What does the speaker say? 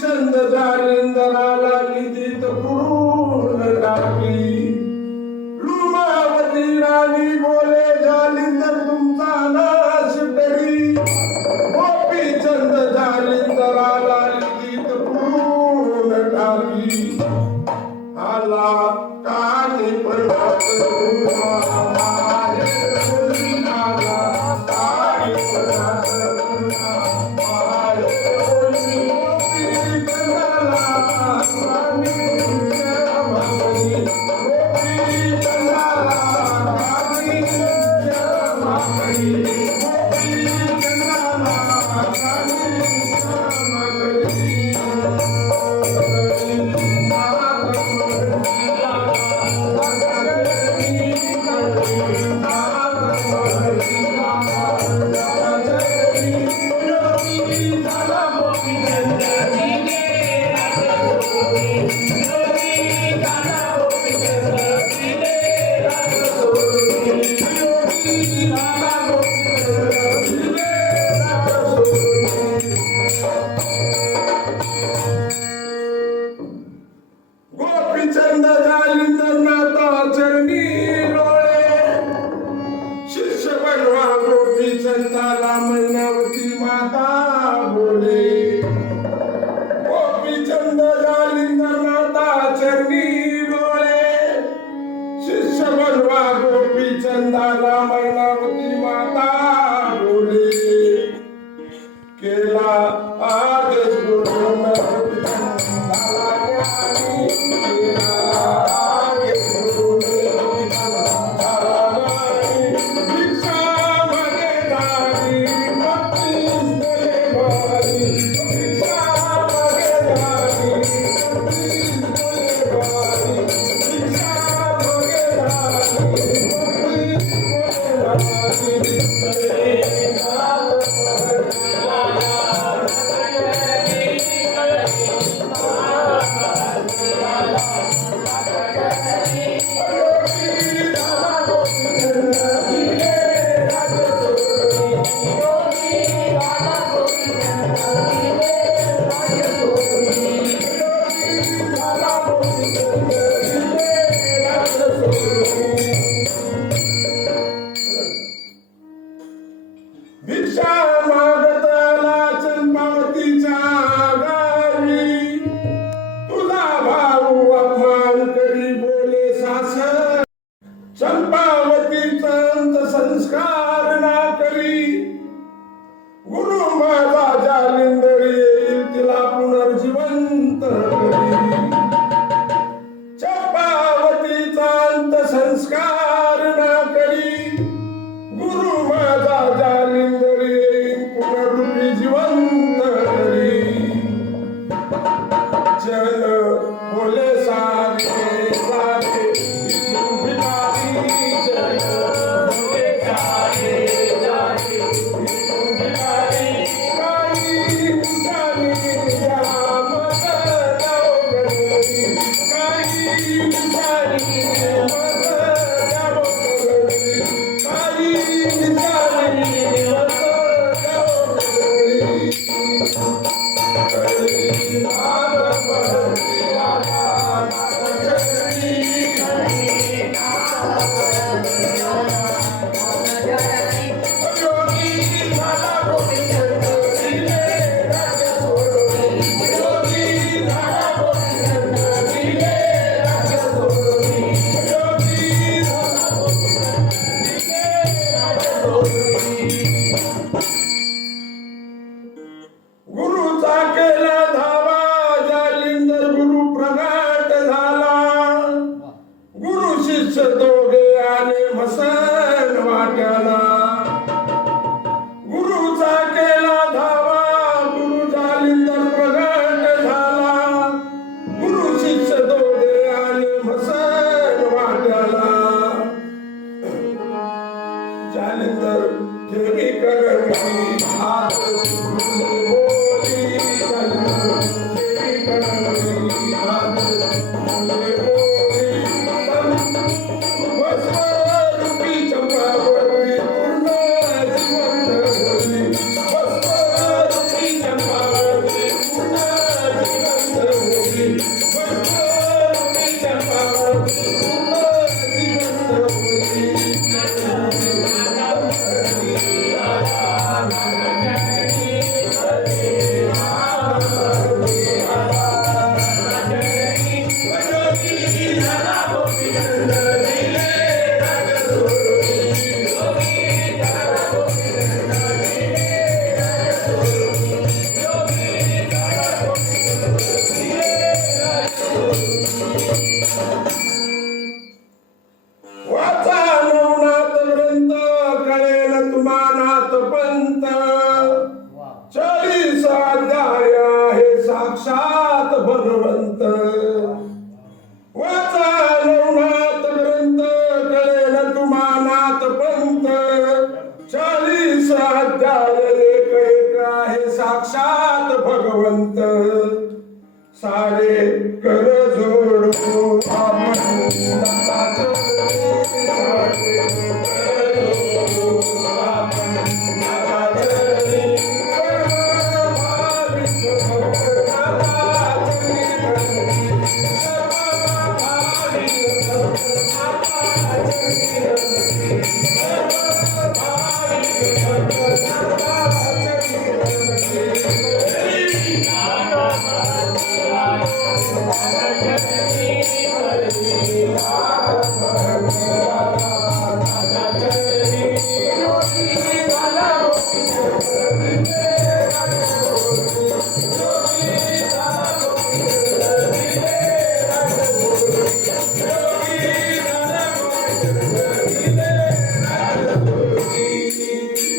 चंद जालिंदराला निधीत पूर्ण टाकली. लुमावती राणी बोले जालिंदर तुमचा नाश करी. गोपीचंद जालिंदराला निधीत पूर्ण टाकली. आला कानी पडत गोपीचंद जालिंदर नाथा चरणी लोळे. शिष्य बनवा गोपीचंदाला मैनावती माता बोले. गोपीचंद जालिंदर नाथा चरणी लोळे. शिष्य बनवा गोपीचंदाला मैनावती माता बोले. केला आदेश गुरुंना भिक्षा मागताला चंपावतीच्या गावी. तुझा भाऊ अपमान करी बोले सासर. चंपावतीचा अंत्यसंस्कार ना करी. गुरु माझा जालिंदर येईल तिला पुनर्जिवंत करी. चंपावतीचा अंत्यसंस्कार ना करी. गुरु माझा जालिंदर येईल पंत 40 अध्याय आहे साक्षात भगवंत वाचा नवनाथ ग्रंथ कळेल तुम्हानाथ पंत 40 अध्याय एक एक आहे साक्षात भगवंत सारे कर जोडू आपण दत्ताचं सारे कर जोडू आपण दत्ताचं सर्व भाविक भक्त नाथाची विनंती सर्व भाविक भक्त नाथाची विनंती सर्व भाविक भक्त नाथाची विनंती